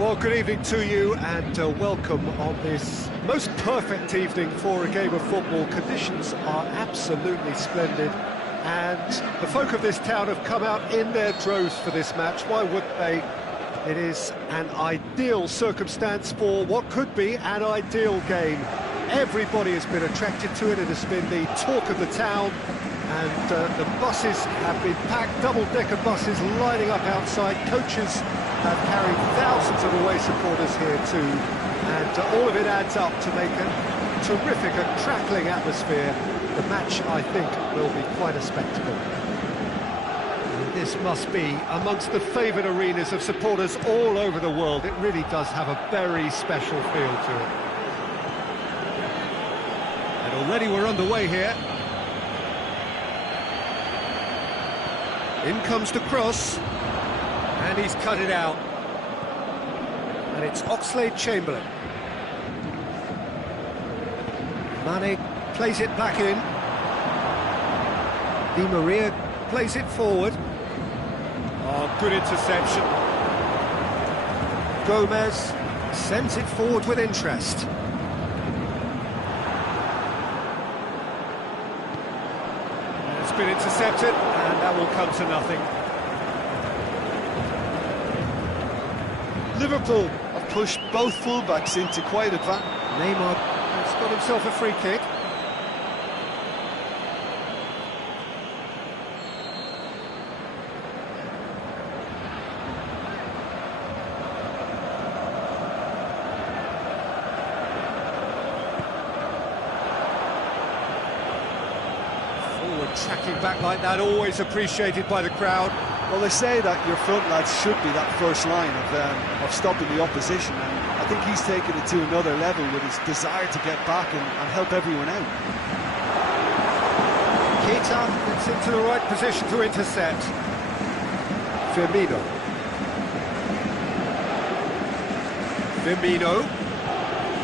Well, good evening to you and welcome on this most perfect evening for a game of football. Conditions are absolutely splendid and the folk of this town have come out in their droves for this match. Why wouldn't they? It is an ideal circumstance for what could be an ideal game. Everybody has been attracted to it. It has been the talk of the town, and the buses have been packed, double-decker buses lining up outside. Coaches have carried thousands of away supporters here too, and all of it adds up to make a terrific and crackling atmosphere. The match, I think, will be quite a spectacle. This must be amongst the favoured arenas of supporters all over the world. It really does have a very special feel to it. And already we're underway here. In comes the cross, and he's cut it out. And it's Oxlade-Chamberlain. Mane plays it back in. Di Maria plays it forward. Oh, good interception. Gomez sends it forward with interest. It's been intercepted, and that will come to nothing. Liverpool have pushed both fullbacks into quite advanced. Neymar has got himself a free kick. Tracking back like that, always appreciated by the crowd. Well, they say that your front lads should be that first line of stopping the opposition, and I think he's taken it to another level with his desire to get back and help everyone out. Keita gets into the right position to intercept. Firmino.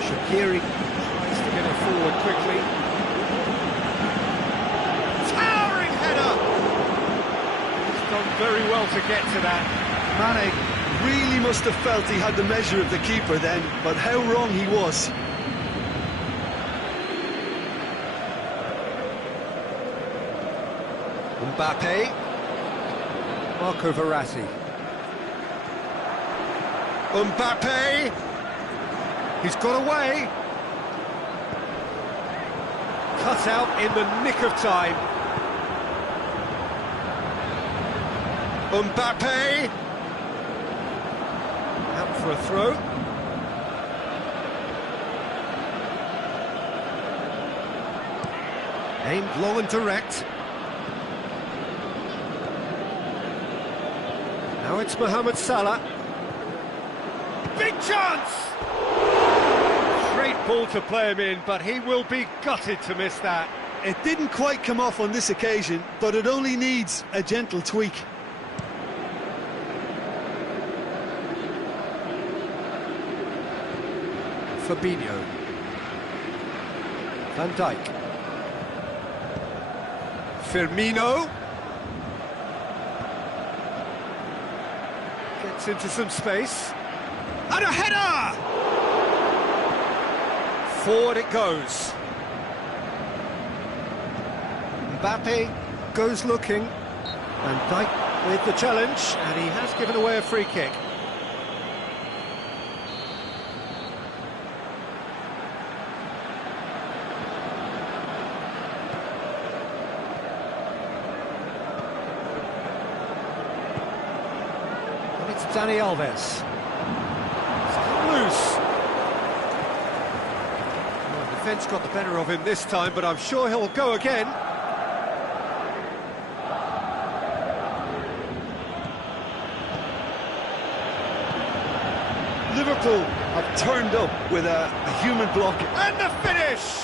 Shaqiri tries to get it forward quickly. Very well to get to that. Mane really must have felt he had the measure of the keeper then, but how wrong he was. Mbappe. Marco Verratti. Mbappe. He's got away. Cut out in the nick of time. Mbappe, out for a throw. Aimed low and direct. Now it's Mohamed Salah. Big chance! Great ball to play him in, but he will be gutted to miss that. It didn't quite come off on this occasion, but it only needs a gentle tweak. Fabinho. Van Dijk. Firmino. Gets into some space. And a header! Forward it goes. Mbappe goes looking. Van Dijk with the challenge, and he has given away a free kick. Dani Alves. It's come loose. Well, the defence got the better of him this time, but I'm sure he'll go again. Liverpool have turned up with a human block. And the finish!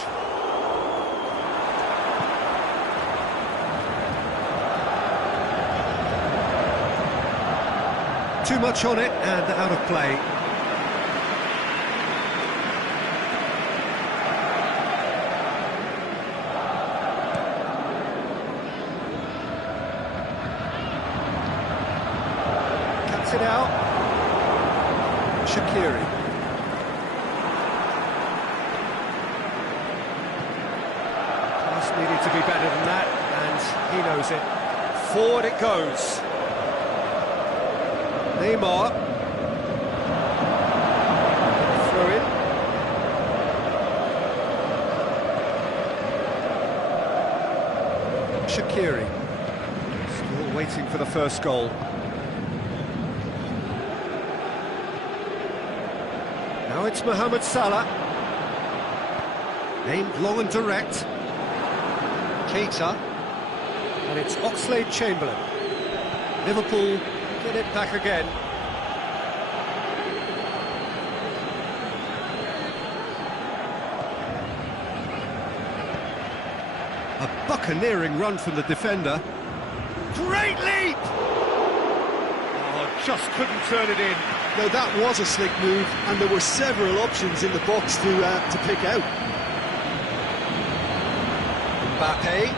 Too much on it and out of play. Cuts it out. Shaqiri. Pass needed to be better than that, and he knows it. Forward it goes. Neymar. Throw in. Shaqiri. Still waiting for the first goal. Now it's Mohamed Salah. Aimed long and direct. Keita. And it's Oxlade-Chamberlain. Liverpool get it back again. A buccaneering run from the defender. Great leap! Oh, just couldn't turn it in. Now that was a slick move, and there were several options in the box to pick out. Mbappe.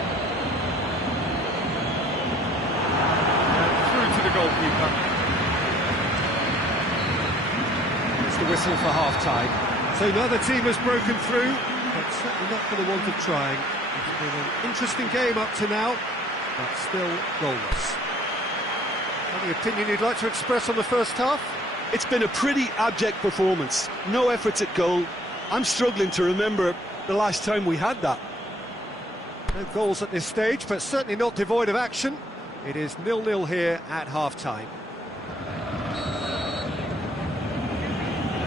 And through to the goalkeeper. It's the whistle for half-time. So now the team has broken through, but certainly not for the want of trying. It's been an interesting game up to now, but still goalless. Any opinion you'd like to express on the first half? It's been a pretty abject performance. No efforts at goal. I'm struggling to remember the last time we had that. No goals at this stage, but certainly not devoid of action. It is 0-0 here at half-time.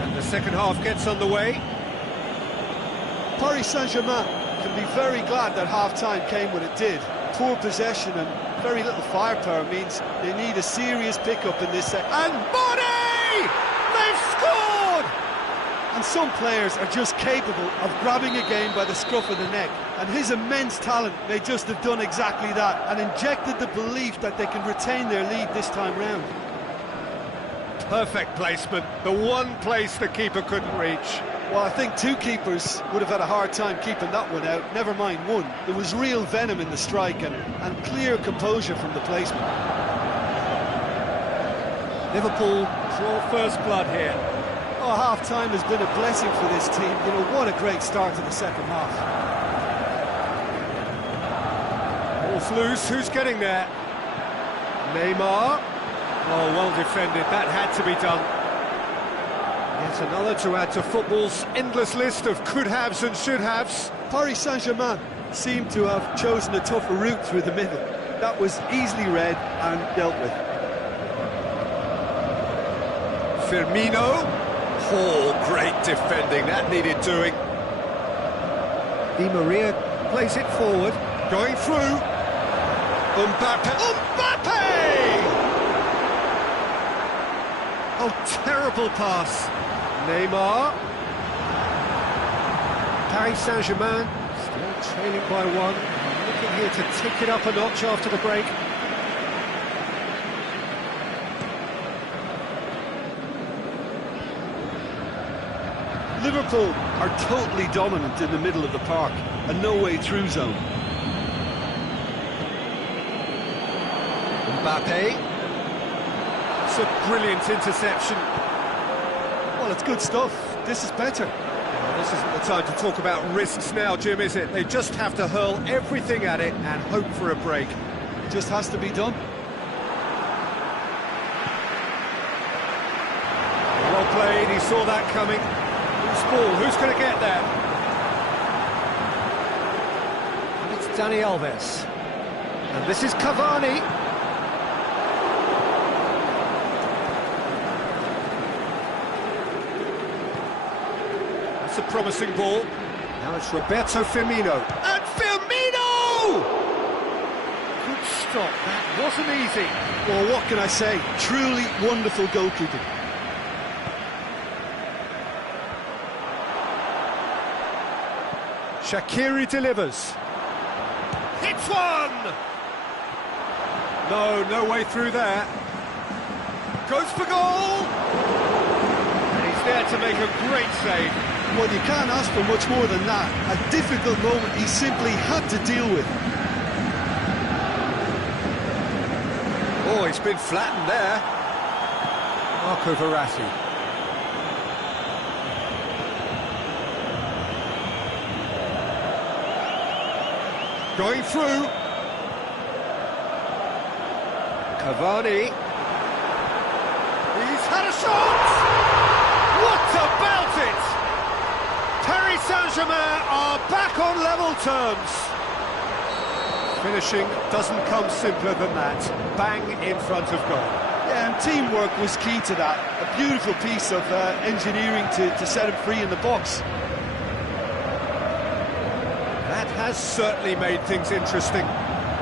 And the second half gets underway. Paris Saint-Germain can be very glad that half-time came when it did. Poor possession and very little firepower means they need a serious pick-up in this set. And Bonney! They've scored! And some players are just capable of grabbing a game by the scruff of the neck, and his immense talent may just have done exactly that and injected the belief that they can retain their lead this time round. Perfect placement, the one place the keeper couldn't reach. Well, I think two keepers would have had a hard time keeping that one out, never mind one. There was real venom in the strike and clear composure from the placement. Liverpool draw first blood here. Oh, half-time has been a blessing for this team. You know, what a great start to the second half. Ball's loose, who's getting there? Neymar. Oh, well defended, that had to be done. Yet another to add to football's endless list of could-haves and should-haves. Paris Saint-Germain seemed to have chosen a tougher route through the middle. That was easily read and dealt with. Firmino. Oh, great defending, that needed doing. Di Maria plays it forward, going through. Mbappe. Oh, terrible pass. Neymar. Paris Saint-Germain still trailing by one. Looking here to tick it up a notch after the break. Liverpool are totally dominant in the middle of the park, a no-way-through zone. Mbappe. It's a brilliant interception. Well, it's good stuff. This is better. Well, this isn't the time to talk about risks now, Jim, is it? They just have to hurl everything at it and hope for a break. It just has to be done. Well played, he saw that coming. Who's ball? Who's going to get there? And it's Dani Alves. And this is Cavani. That's a promising ball. Now it's Roberto Firmino. And Firmino! Good stop, that wasn't easy. Well, what can I say? Truly wonderful goalkeeping. Shaqiri delivers. Hits one! No way through there. Goes for goal! And he's there to make a great save. Well, you can't ask for much more than that. A difficult moment he simply had to deal with. Oh, he's been flattened there. Marco Verratti. Going through. Cavani. He's had a shot! What about it? Paris Saint-Germain are back on level terms. Finishing doesn't come simpler than that. Bang in front of goal. Yeah, and teamwork was key to that. A beautiful piece of engineering to set him free in the box. That has certainly made things interesting.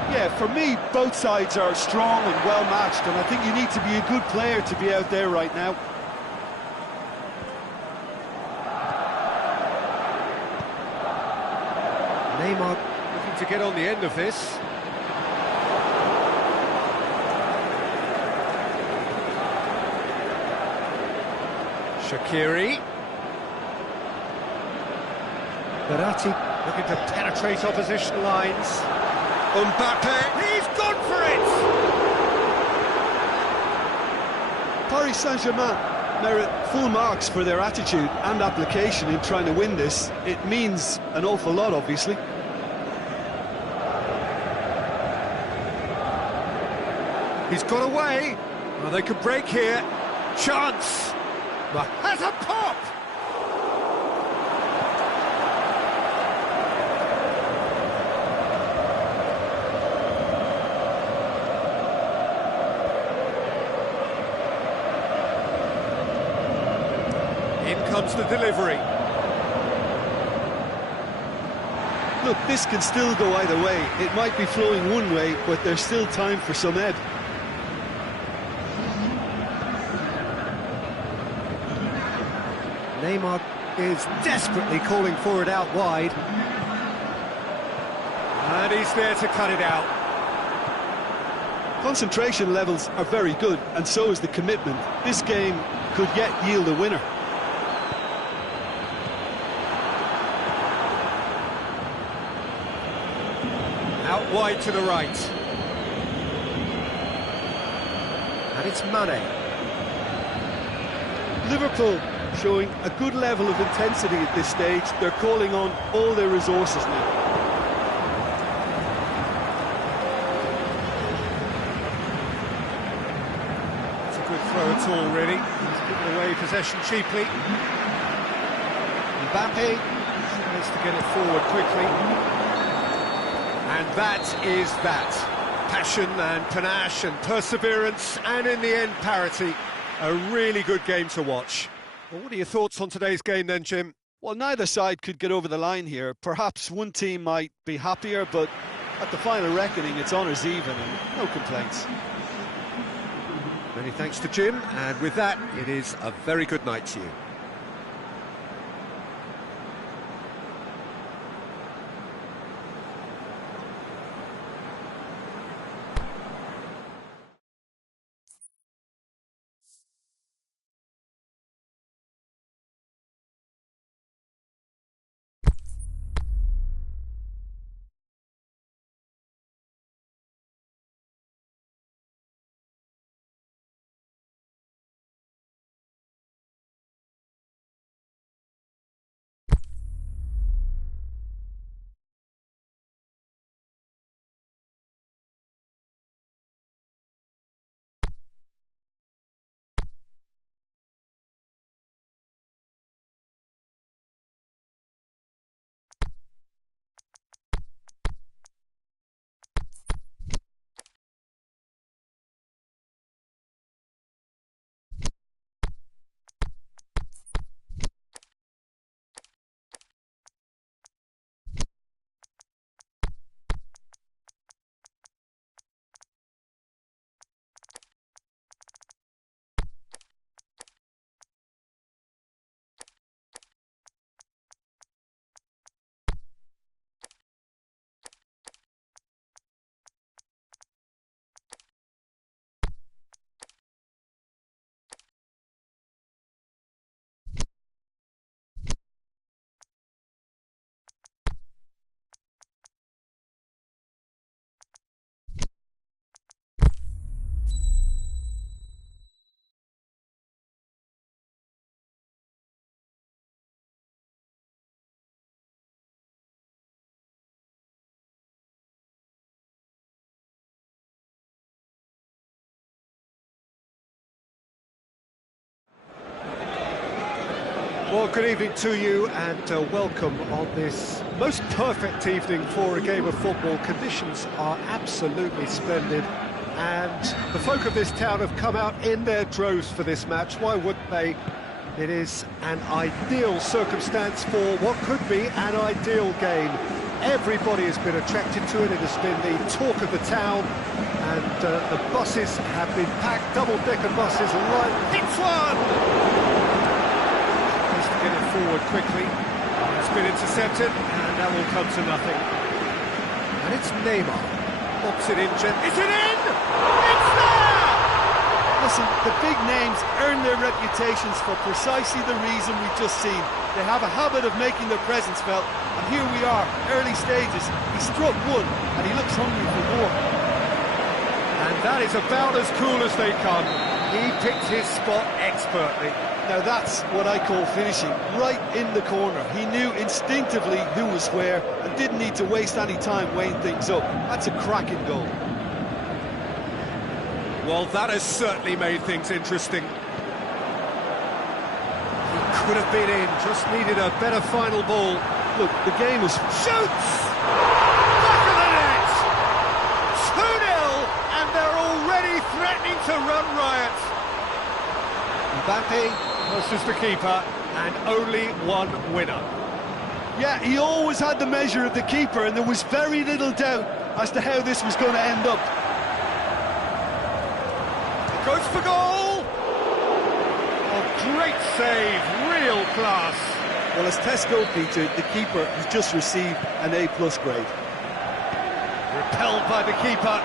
Yeah, for me, both sides are strong and well matched, and I think you need to be a good player to be out there right now. Neymar looking to get on the end of this. Shaqiri. Verratti looking to penetrate opposition lines. Mbappe, he's gone for it! Paris Saint-Germain merit full marks for their attitude and application in trying to win this. It means an awful lot, obviously. He's got away. Well, they could break here. Chance. But has a pop! In comes the delivery. Look, this can still go either way. It might be flowing one way, but there's still time for some ebb. Neymar is desperately calling for it out wide. And he's there to cut it out. Concentration levels are very good, and so is the commitment. This game could yet yield a winner. Out wide to the right. And it's Mane. Liverpool showing a good level of intensity at this stage. They're calling on all their resources now. It's a good throw at all, really. He's given away possession cheaply. Mbappe tries to get it forward quickly. And that is that. Passion and panache and perseverance, and in the end, parity. A really good game to watch. Well, what are your thoughts on today's game then, Jim? Well, neither side could get over the line here. Perhaps one team might be happier, but at the final reckoning, it's honours even and no complaints. Many thanks to Jim, and with that, it is a very good night to you. Well, good evening to you and welcome on this most perfect evening for a game of football. Conditions are absolutely splendid and the folk of this town have come out in their droves for this match. Why wouldn't they? It is an ideal circumstance for what could be an ideal game. Everybody has been attracted to it. It has been the talk of the town and the buses have been packed, double-decker buses, hits one! Get it forward quickly. It's been intercepted, and that will come to nothing. And it's Neymar. Pops it in, is it in? It's there! Listen, the big names earn their reputations for precisely the reason we've just seen. They have a habit of making their presence felt, and here we are, early stages. He struck one, and he looks hungry for more. And that is about as cool as they come. He picked his spot expertly. Now that's what I call finishing, right in the corner. He knew instinctively who was where and didn't need to waste any time weighing things up. That's a cracking goal. Well, that has certainly made things interesting. He could have been in, just needed a better final ball. Look, the game is... Shoots! Back of the net! 2-0, and they're already threatening to run riot. Mbappe versus the keeper, and only one winner. Yeah, he always had the measure of the keeper, and there was very little doubt as to how this was going to end up. It goes for goal! Oh, great save, real class. Well, as Tesco, Peter, the keeper has just received an A+ grade. Repelled by the keeper.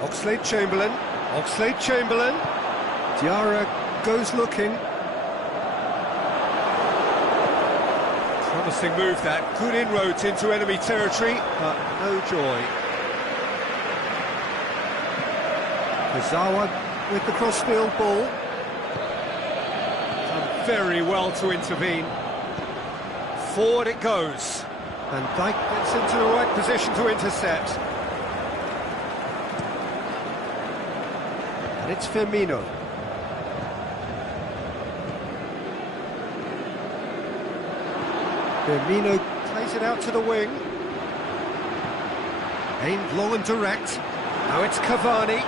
Oxlade-Chamberlain. Oxlade-Chamberlain. Diarra goes looking. Promising move that. Good inroads into enemy territory, but no joy. Kazawa with the crossfield ball. Done very well to intervene. Forward it goes. Van Dijk gets into the right position to intercept. And it's Firmino. Firmino plays it out to the wing. Aimed long and direct. Now it's Cavani.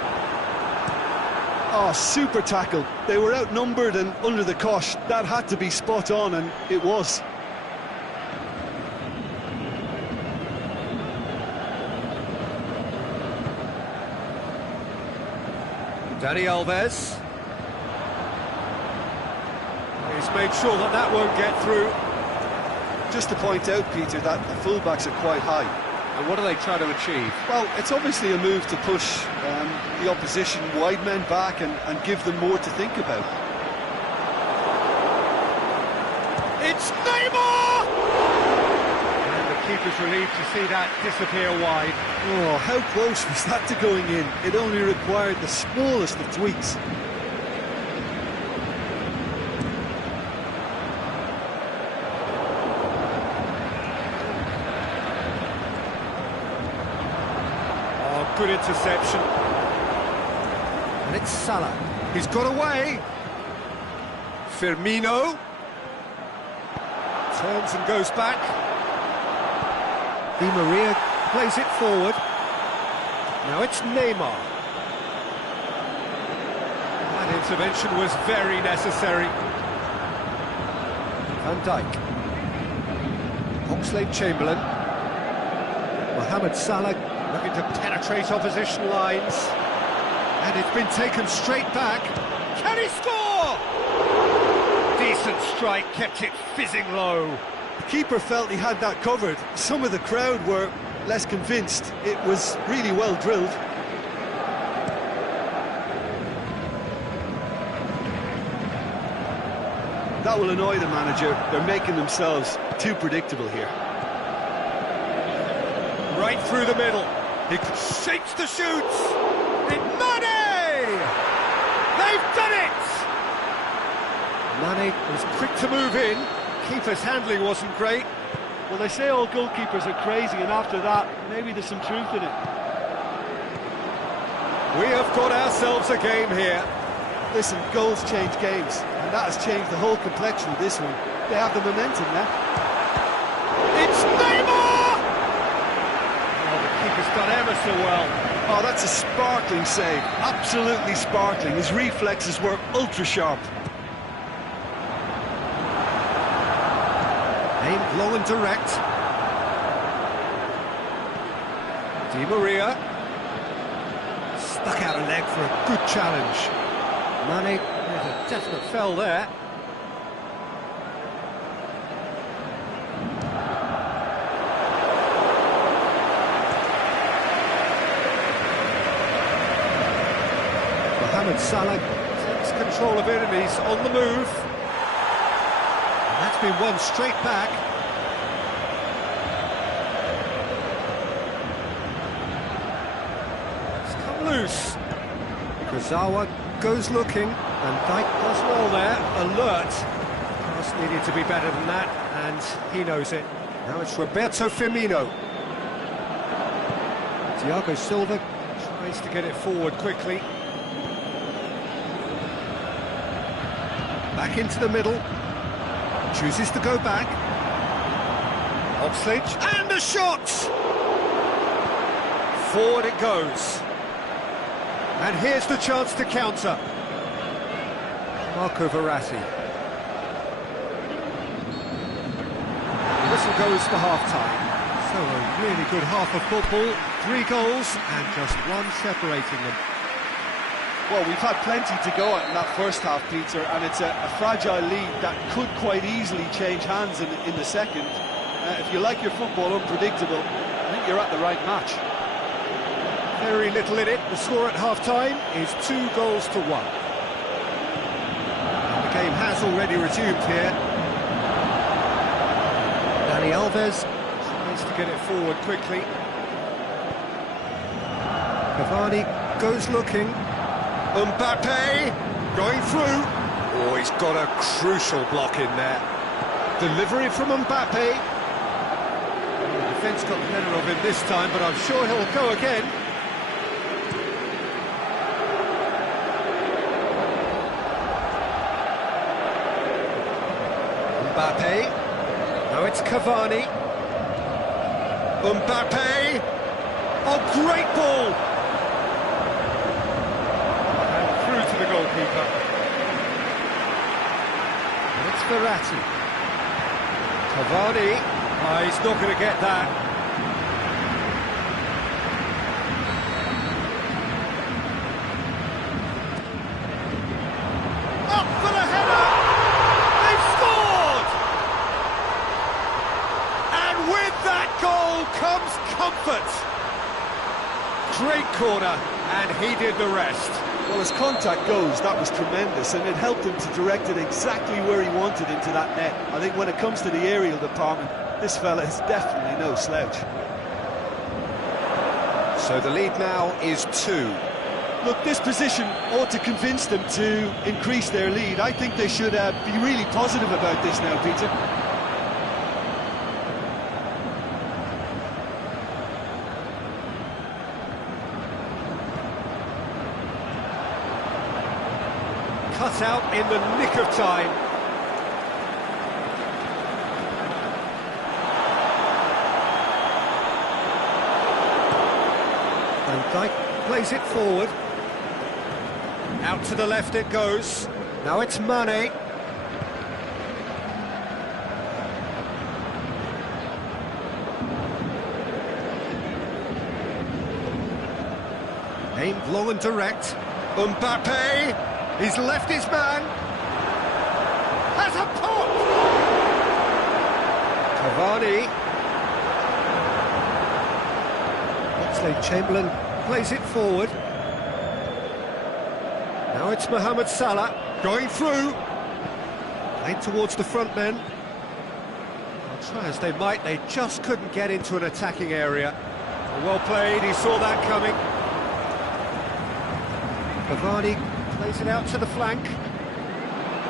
Oh, super tackle. They were outnumbered and under the cosh. That had to be spot on, and it was. Dani Alves. He's made sure that that won't get through. Just to point out, Peter, that the fullbacks are quite high. And what are they trying to achieve? Well, it's obviously a move to push the opposition wide men back and give them more to think about. It's Neymar! And the keeper's relieved to see that disappear wide. Oh, how close was that to going in? It only required the smallest of tweaks. Good interception. And it's Salah. He's got away. Firmino. Turns and goes back. Di Maria plays it forward. Now it's Neymar. That intervention was very necessary. Van Dijk. Oxlade-Chamberlain. Mohamed Salah looking to penetrate opposition lines. And it's been taken straight back. Can he score? Decent strike, kept it fizzing low. The keeper felt he had that covered. Some of the crowd were less convinced. It was really well drilled. That will annoy the manager. They're making themselves too predictable here. Right through the middle. He shapes the shoots. Mane! They've done it! Mane was quick to move in. Keeper's handling wasn't great. Well, they say all goalkeepers are crazy, and after that, maybe there's some truth in it. We have got ourselves a game here. Listen, goals change games, and that has changed the whole complexion of this one. They have the momentum now. It's Neymar! Oh, the keeper's done ever so well. Oh, that's a sparkling save. Absolutely sparkling. His reflexes were ultra sharp. Aimed low and direct. Di Maria. Stuck out a leg for a good challenge. Mane with a definite fell there. Mohamed Salah takes control of it and he's on the move. And that's been won straight back. It's come loose. Kurzawa goes looking, and Dijk does well there, alert. Pass needed to be better than that, and he knows it. Now it's Roberto Firmino. Thiago Silva tries to get it forward quickly. Back into the middle. Chooses to go back. Oxlade, and a shot! Forward it goes. And here's the chance to counter. Marco Verratti. The whistle goes for half-time. So a really good half of football. 3 goals and just one separating them. Well, we've had plenty to go at in that first half, Peter, and it's a fragile lead that could quite easily change hands in the second. If you like your football unpredictable, I think you're at the right match. Very little in it. The score at half-time is 2 goals to 1. And the game has already resumed here. Dani Alves tries to get it forward quickly. Cavani goes looking. Mbappe going through. Oh, he's got a crucial block in there. Delivery from Mbappe. The defence got the better of him this time, but I'm sure he'll go again. Mbappe. Now it's Cavani. Mbappe. Oh, great ball! To the goalkeeper. And it's Verratti. Cavani. Oh, he's not going to get that. Up for the header! They've scored! And with that goal comes comfort. Great corner, and he did the rest. Well, as contact goes, that was tremendous, and it helped him to direct it exactly where he wanted into that net. I think when it comes to the aerial department, this fella is definitely no slouch. So the lead now is 2. Look, this position ought to convince them to increase their lead. I think they should be really positive about this now, Peter. Cut out in the nick of time. And Dijk plays it forward. Out to the left it goes. Now it's Mane. Aimed low and direct. Mbappe. He's left his man. Has a pop! Cavani. Oxlade-Chamberlain plays it forward. Now it's Mohamed Salah going through. Played towards the front men. Well, try as they might, they just couldn't get into an attacking area. Well played, he saw that coming. Cavani plays it out to the flank.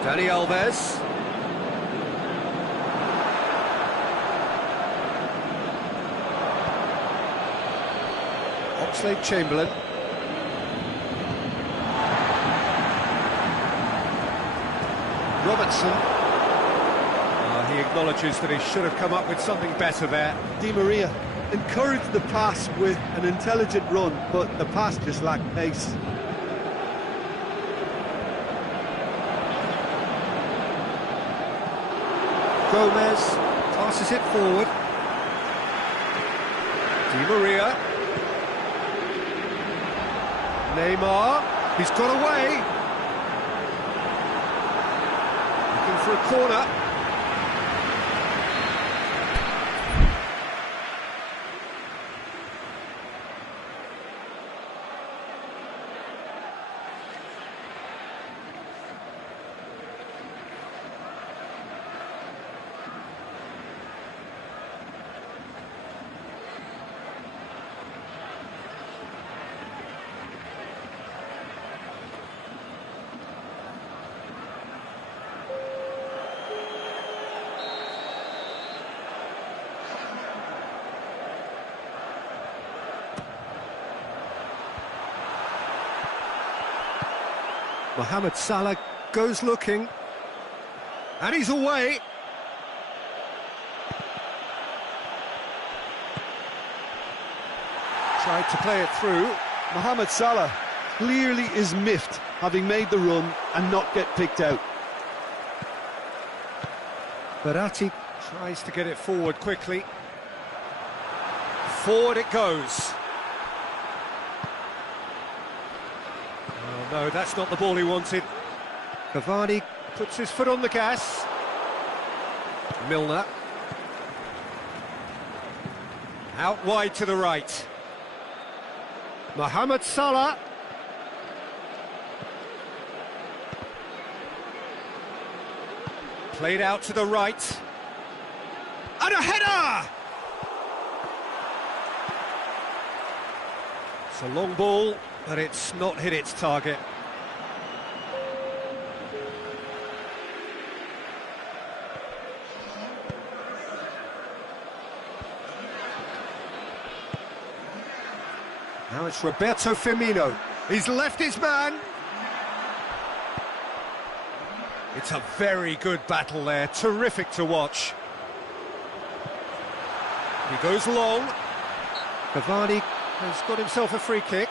Dani Alves. Oxlade-Chamberlain. Robertson. He acknowledges that he should have come up with something better there. Di Maria encouraged the pass with an intelligent run, but the pass just lacked pace. Gomez passes it forward. Di Maria. Neymar, he's got away. Looking for a corner. Mohamed Salah goes looking, and he's away. Tried to play it through. Mohamed Salah clearly is miffed, having made the run and not get picked out. Verratti tries to get it forward quickly. Forward it goes. No, that's not the ball he wanted. Cavani puts his foot on the gas. Milner. Out wide to the right. Mohamed Salah. Played out to the right. And a header! It's a long ball, but it's not hit its target. Now it's Roberto Firmino. He's left his man. It's a very good battle there, terrific to watch. He goes long. Cavani has got himself a free kick.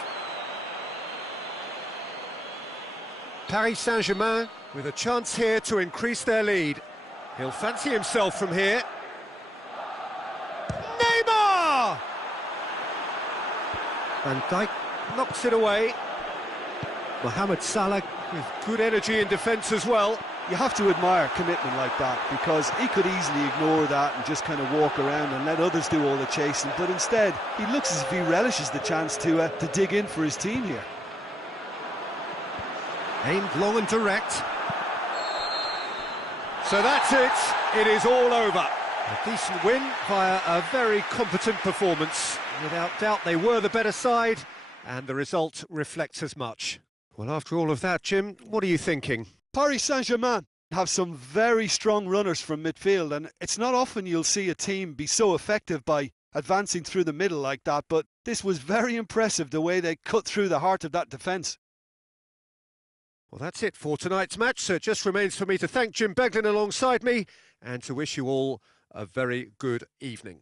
Paris Saint-Germain with a chance here to increase their lead. He'll fancy himself from here. Neymar! Van Dijk knocks it away. Mohamed Salah with good energy in defence as well. You have to admire commitment like that, because he could easily ignore that and just kind of walk around and let others do all the chasing, but instead he looks as if he relishes the chance to dig in for his team here. Aimed long and direct. So that's it. It is all over. A decent win via a very competent performance. Without doubt, they were the better side, and the result reflects as much. Well, after all of that, Jim, what are you thinking? Paris Saint-Germain have some very strong runners from midfield, and it's not often you'll see a team be so effective by advancing through the middle like that, but this was very impressive, the way they cut through the heart of that defence. Well, that's it for tonight's match, so it just remains for me to thank Jim Beglin alongside me and to wish you all a very good evening.